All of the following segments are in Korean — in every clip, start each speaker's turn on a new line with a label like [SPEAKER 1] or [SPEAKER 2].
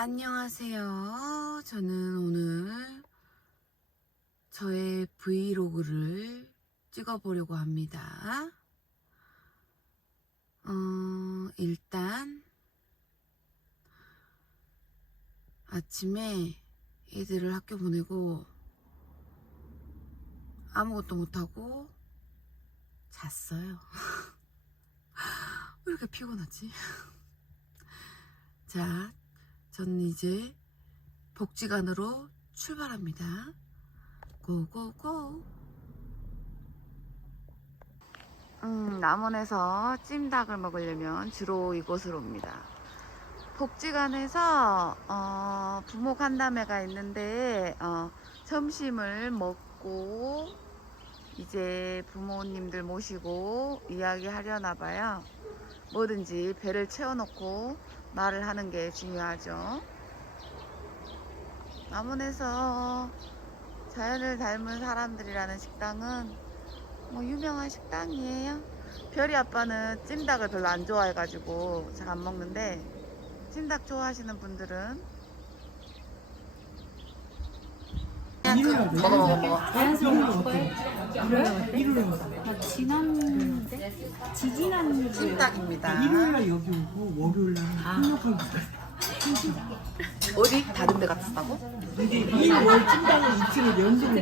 [SPEAKER 1] 안녕하세요. 저는 오늘 저의 브이로그를 찍어보려고 합니다. 어, 일단 아침에 애들을 학교 보내고 아무것도 못하고 잤어요. 왜 이렇게 피곤하지? 자, 저는 이제 복지관으로 출발합니다. 고고고. 음, 남원에서 찜닭을 먹으려면 주로 이곳으로 옵니다. 복지관에서 어, 부모 간담회가 있는데 어, 점심을 먹고 이제 부모님들 모시고 이야기하려나 봐요. 뭐든지 배를 채워놓고 말을 하는 게 중요하죠. 남원에서 자연을 닮은 사람들이라는 식당은 뭐 유명한 식당이에요. 별이 아빠는 찜닭을 별로 안 좋아해가지고 잘 안 먹는데 찜닭 좋아하시는 분들은 먹어 먹어 먹어.
[SPEAKER 2] 그래? 일요일에
[SPEAKER 3] 막 지난데? 지지난
[SPEAKER 1] 찜닭입니다.
[SPEAKER 2] 일요일 날 여기 오고 월요일날 협력하고
[SPEAKER 1] 어디? 다른 데 갔었다고?
[SPEAKER 2] 이게 2월 찜닭을 2층에 연습을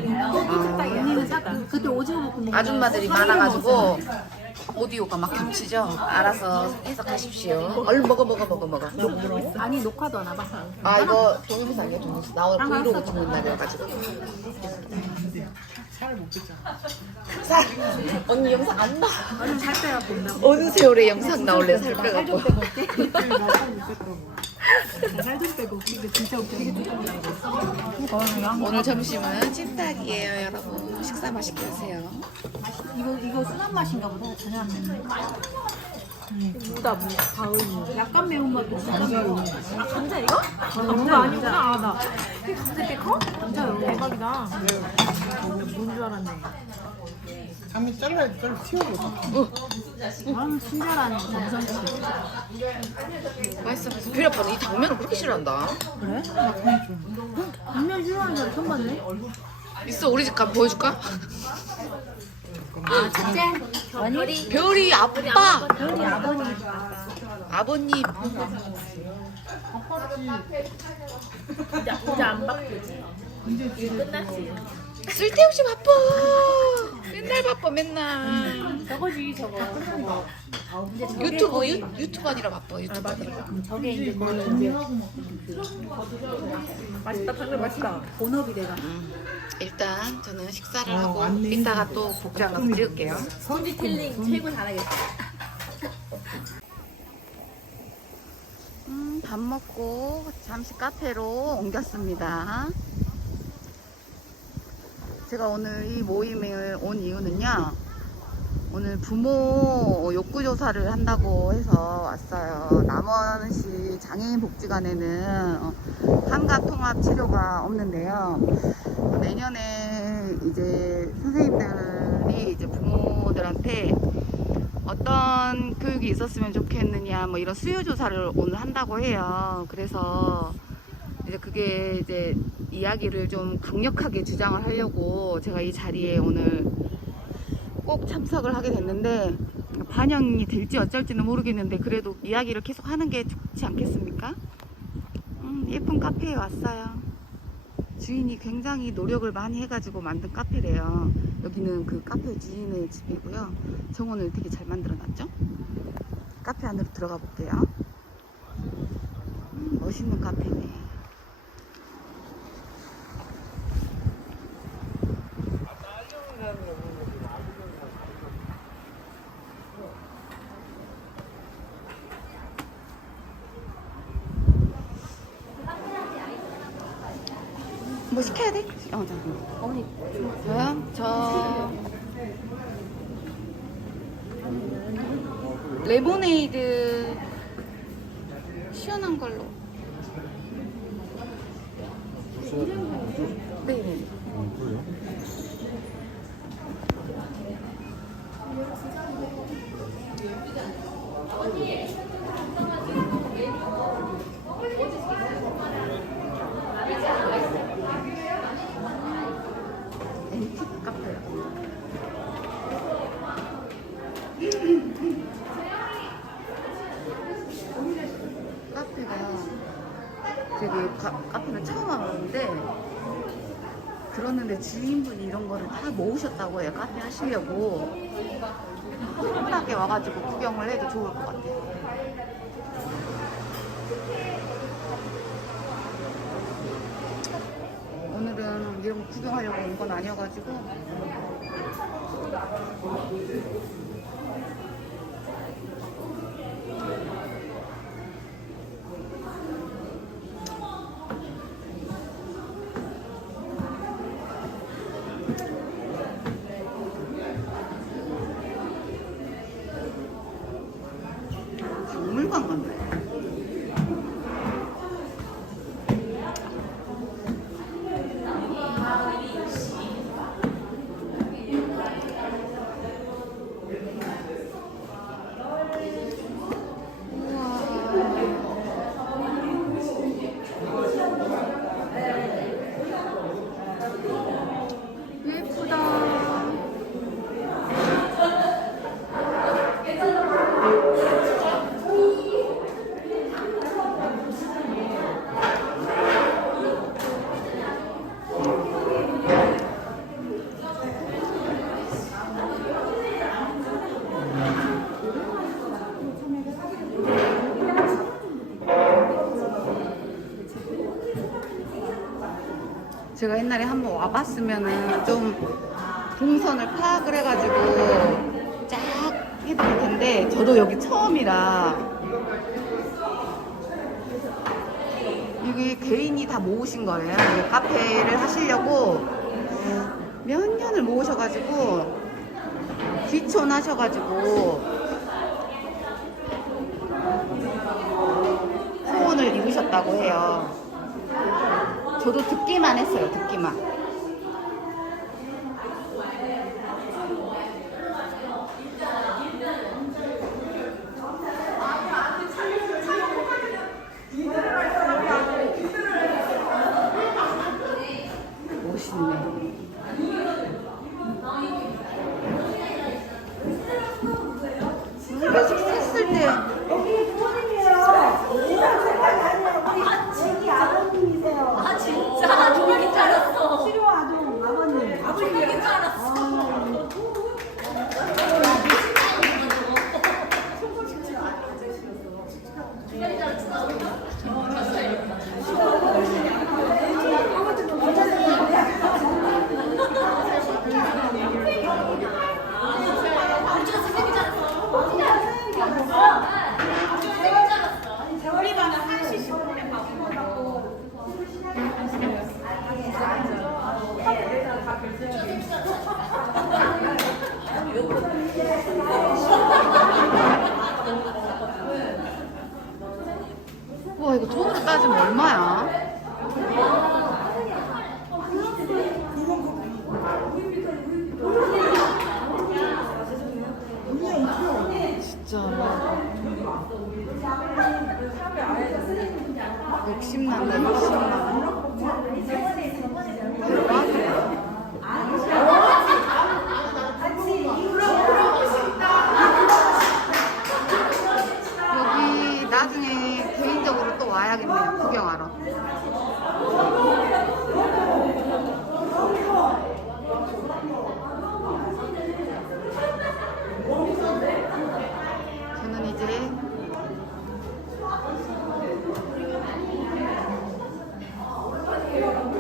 [SPEAKER 3] 언니는 딱 그때 오징어 볶음 먹는
[SPEAKER 1] 아줌마들이 많아가지고 오디오가 막 겹치죠. 알아서 해석하십시오. 얼른 먹어 먹어 먹어 먹어.
[SPEAKER 3] 아니 녹화도 안 와봐
[SPEAKER 1] 아 이거 동영상 아니야 동영상. 나 오늘 브이로그 찍는 날이어가지고.
[SPEAKER 2] 살
[SPEAKER 1] 언니 영상 안 나.
[SPEAKER 3] 얼른 살 빼야 본다
[SPEAKER 1] 어느 세월에 영상 나올래 살 빼갖고.
[SPEAKER 3] 살좀 빼고 근데 진짜 웃겨
[SPEAKER 1] 오늘 점심은 찜닭이에요 여러분. 식사 맛있게 하세요.
[SPEAKER 3] 이거 이거 순한 맛인가 보다 전혀 안 맵네 무다 무 가을 약간 매운맛도
[SPEAKER 2] 감자로
[SPEAKER 3] 아 감자 이거? 감자 아니구나 아나 감자 이렇게 커? 감자요 대박이다 뭔줄 알았네
[SPEAKER 2] 장미 잘라야 돼 빨리 튀어줘
[SPEAKER 3] 나는 친절한 정성씨
[SPEAKER 1] 맛있어 맛있어. 필요 없어. 이 당면을 그렇게 싫어한다.
[SPEAKER 3] 그래? 분명 싫어하는 사람 처음 봤네
[SPEAKER 1] 있어 우리 집 가면 보여줄까?
[SPEAKER 3] 아 첫째 별이
[SPEAKER 1] 별이 아빠.
[SPEAKER 3] 별이 아버님
[SPEAKER 1] 아버님.
[SPEAKER 3] 이제 안 바뀌지 이제 끝났지
[SPEAKER 1] 쓸데없이 바빠. 맨날 바빠 맨날.
[SPEAKER 3] 저거지 저거
[SPEAKER 1] 유튜브 유, 유튜브 아니라 바빠 유튜브 아니라.
[SPEAKER 3] 저게 이제 뭐 이제 맛있다 당근 맛있다 본업이 내가
[SPEAKER 1] 음, 일단 저는 식사를
[SPEAKER 2] 어,
[SPEAKER 1] 하고
[SPEAKER 2] 왔네.
[SPEAKER 1] 이따가 또 복장 가서 찍을게요.
[SPEAKER 3] 힐링 최고 잘하겠다
[SPEAKER 1] 음, 밥 먹고 잠시 카페로 옮겼습니다. 제가 오늘 이 모임에 온 이유는요. 오늘 부모 욕구 조사를 한다고 해서 왔어요. 남원시 장애인 복지관에는 어, 환갑통합 치료가 없는데요. 내년에 이제 선생님들이 이제 부모들한테 어떤 교육이 있었으면 좋겠느냐 뭐 이런 수요 조사를 오늘 한다고 해요. 그래서 이제 그게 이제 이야기를 좀 강력하게 주장을 하려고 제가 이 자리에 오늘 꼭 참석을 하게 됐는데 반영이 될지 어쩔지는 모르겠는데 그래도 이야기를 계속 하는 게 좋지 않겠습니까? 음, 예쁜 카페에 왔어요. 주인이 굉장히 노력을 많이 해가지고 만든 카페래요. 여기는 그 카페 주인의 집이고요. 정원을 되게 잘 만들어놨죠? 카페 안으로 들어가 볼게요. 음, 멋있는 카페네. 뭐 시켜야 돼? 어, 잠깐만. 저요? 저 레모네이드 시원한 걸로. 네. 저기 카, 카페를 처음 와봤는데 들었는데 지인분이 이런 거를 다 모으셨다고 해요. 카페 하시려고. 편하게 와가지고 구경을 해도 좋을 것 같아요. 오늘은 이런 거 구경하려고 온 건 아니어가지고 박물관 같네. 예쁘 와봤으면은 좀 동선을 파악을 해가지고 쫙 해드릴 텐데 저도 여기 처음이라 여기 개인이 다 모으신 거예요. 이 카페를 하시려고 몇 년을 모으셔가지고 귀촌하셔가지고 소원을 이루셨다고 해요. 저도 듣기만 했어요, 듣기만. 멋있네. 계속 샀을 때
[SPEAKER 3] 아 진짜 종이인 줄 알았어.
[SPEAKER 4] 치료 아동 아버님.
[SPEAKER 3] 종이인 줄 알았어.
[SPEAKER 1] 와 이거 돈으로 따지면 얼마야? 진짜 60만 원, 60만 원. 대박. 여기 나중에 개인적으로 또 와야겠네요. 구경하러. 저는 이제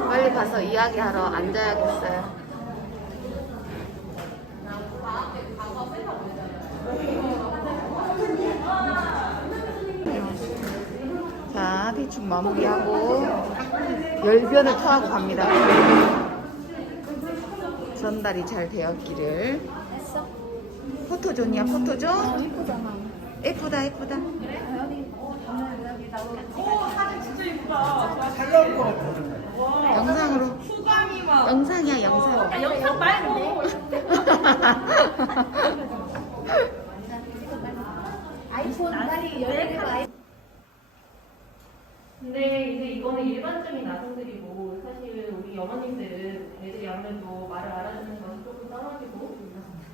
[SPEAKER 1] 빨리 가서 이야기하러 앉아야겠어요. 자, 대충 마무리하고 열변을 토하고 갑니다. 전달이 잘 되었기를. 포토존이야, 포토존?
[SPEAKER 3] 예쁘잖아.
[SPEAKER 1] 예쁘다, 예쁘다.
[SPEAKER 2] 잘 나올 것 같아.
[SPEAKER 1] 영상으로. 영상이야, 영상.
[SPEAKER 3] 아 영상 말고. 아이폰 나달이 열개가 아이.
[SPEAKER 5] 근데 이제 이거는 일반적인 나성들이고 사실 우리 어머님들은 애들이 아무래도 말을 알아듣는 것이 조금 떨어지고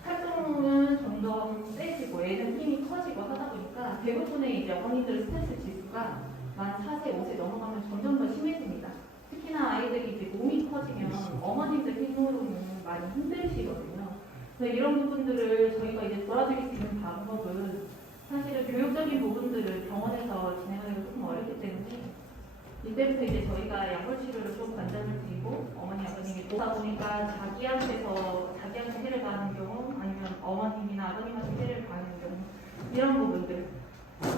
[SPEAKER 5] 활동은 점점 세지고 애들 힘이 커지고 하다 보니까 대부분의 이제 어머니들 스트레스 지수가 만 4세 40대, 50대 넘어가면 점점 더 심해집니다. 특히나 아이들이 이제 몸이 커지면 어머님들 힘으로는 많이 힘드시거든요. 그래서 이런 부분들을 저희가 이제 도와드릴 수 있는 방법은 사실은 교육적인 부분들을 병원에서 진행하기가 조금 어렵기 때문에 이때부터 이제 저희가 약물 치료를 좀 관점을 드리고 어머니 아버님이 보다 보니까 자기한테서 자기한테 해를 가하는 경우 아니면 어머님이나 아버님한테 해를 가하는 경우 이런 부분들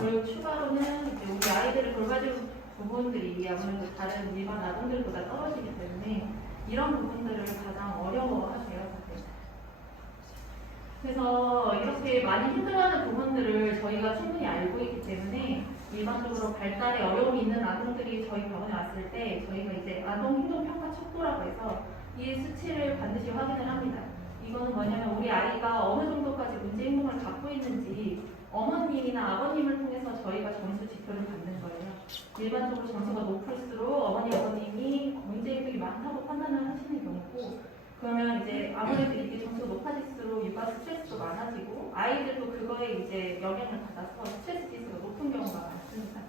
[SPEAKER 5] 그리고 추가로는 이제 우리 아이들을 돌봐줄 부분들이 아무래도 다른 일반 아동들보다 떨어지기 때문에 이런 부분들을 가장 어려워하세요. 그래서 이렇게 많이 힘들어하는 부분들을 저희가 충분히 알고 있기 때문에 일반적으로 발달에 어려움이 있는 아동들이 저희 병원에 왔을 때 저희가 이제 아동 행동 평가 척도라고 해서 이 수치를 반드시 확인을 합니다. 이거는 뭐냐면 우리 아이가 어느 정도까지 문제 행동을 갖고 있는지 어머님이나 아버님을 통해서 저희가 점수 지표를 받는 거예요. 일반적으로 점수가 높을수록 어머니 아버님이 문제 행동이 많다고 판단을 하시는 경우고 그러면 이제 아무래도 이게 점수가 높아질수록 육아 스트레스도 많아지고 아이들도 그거에 이제 영향을 받아서 스트레스 지수가 높은 경우가 많습니다.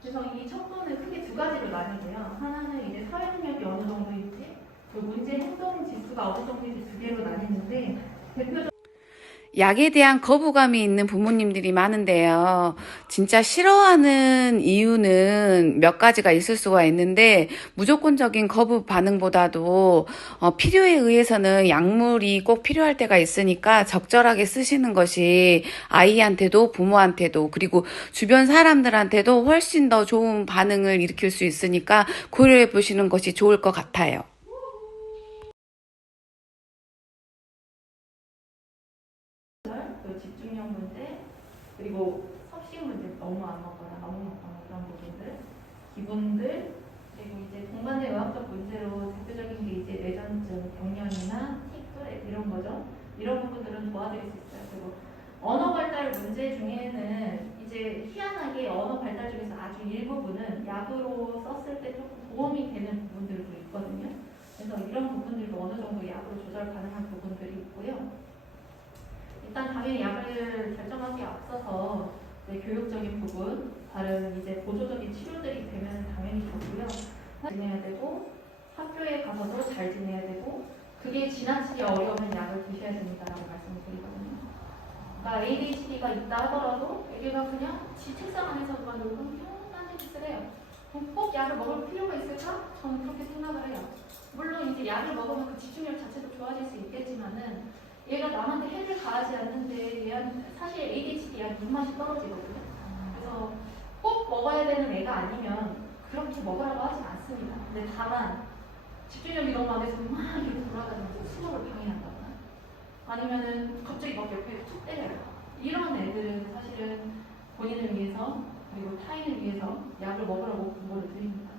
[SPEAKER 5] 그래서 이 척도는 크게 두 가지로 나뉘고요. 하나는 이제 사회능력이 어느 정도인지 그 문제 행동 지수가 어느 정도인지 두 개로 나뉘는데 대표적으로
[SPEAKER 1] 약에 대한 거부감이 있는 부모님들이 많은데요. 진짜 싫어하는 이유는 몇 가지가 있을 수가 있는데 무조건적인 거부 반응보다도 어, 필요에 의해서는 약물이 꼭 필요할 때가 있으니까 적절하게 쓰시는 것이 아이한테도 부모한테도 그리고 주변 사람들한테도 훨씬 더 좋은 반응을 일으킬 수 있으니까 고려해 보시는 것이 좋을 것 같아요.
[SPEAKER 5] 그 집중력 문제 그리고 섭식 문제 너무 안 먹거나 너무 먹거나 그런 부분들 기분들 그리고 이제 동반된 의학적 문제로 대표적인 게 이제 내전증 병련이나 틱 또래 이런 거죠 이런 부분들은 도와드릴 수 있어요 그리고 언어 문제 중에는 이제 희한하게 언어 발달 중에서 아주 일부분은 약으로 썼을 때 조금 도움이 되는 부분들도 있거든요 그래서 이런 부분들도 어느 정도 약으로 조절 가능한 부분들이 있고요. 일단 당연히 약을 결정하기에 앞서서 교육적인 부분, 다른 이제 보조적인 치료들이 되면 당연히 좋고요. 지내야 되고 학교에 가서도 잘 지내야 되고 그게 지나치게 어려우면 약을 드셔야 됩니다라고 말씀을 드리거든요. 그러니까 ADHD가 있다 하더라도 애기가 그냥 지 책상 안에서만 놀고 편안한 짓을 해요. 꼭 약을 먹을 필요가 있을까? 저는 그렇게 생각을 해요. 물론 이제 약을 먹으면 그 집중력 자체도 좋아질 수 있겠지만은 얘가 남한테 해를 가하지 않는데 얘한 사실 ADHD 약 입맛이 떨어지거든요. 그래서 꼭 먹어야 되는 애가 아니면 그렇게 먹으라고 하진 않습니다. 근데 다만 집중력이 너무 안 돼서 막 이렇게 돌아다니면서 수업을 방해한다거나 아니면은 갑자기 막 옆에 툭 때려요. 이런 애들은 사실은 본인을 위해서 그리고 타인을 위해서 약을 먹으라고 공부를 드립니다.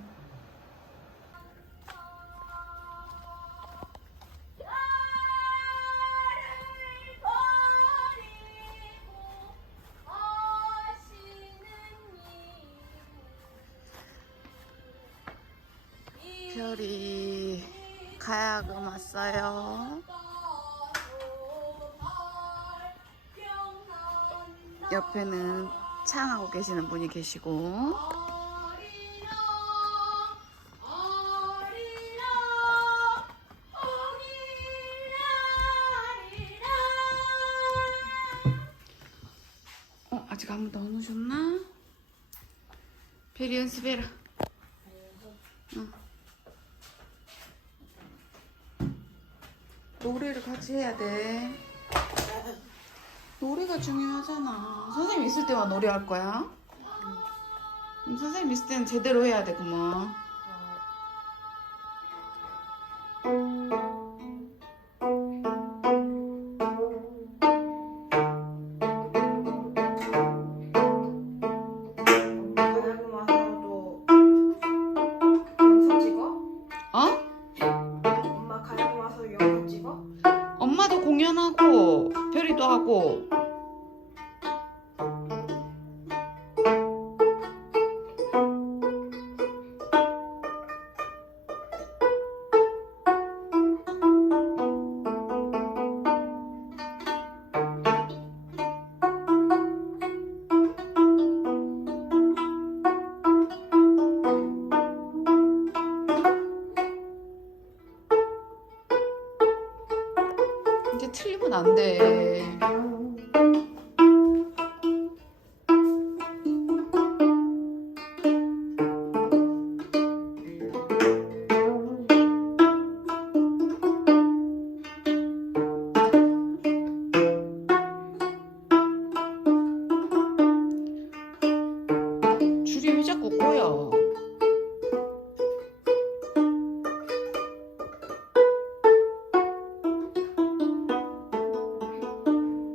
[SPEAKER 1] 옆에는 차양하고 계시는 분이 계시고 노래가 중요하잖아. 선생님 있을 때만 노래할 거야? 음, 선생님 있을 때는 제대로 해야 돼, 그만. 별 falando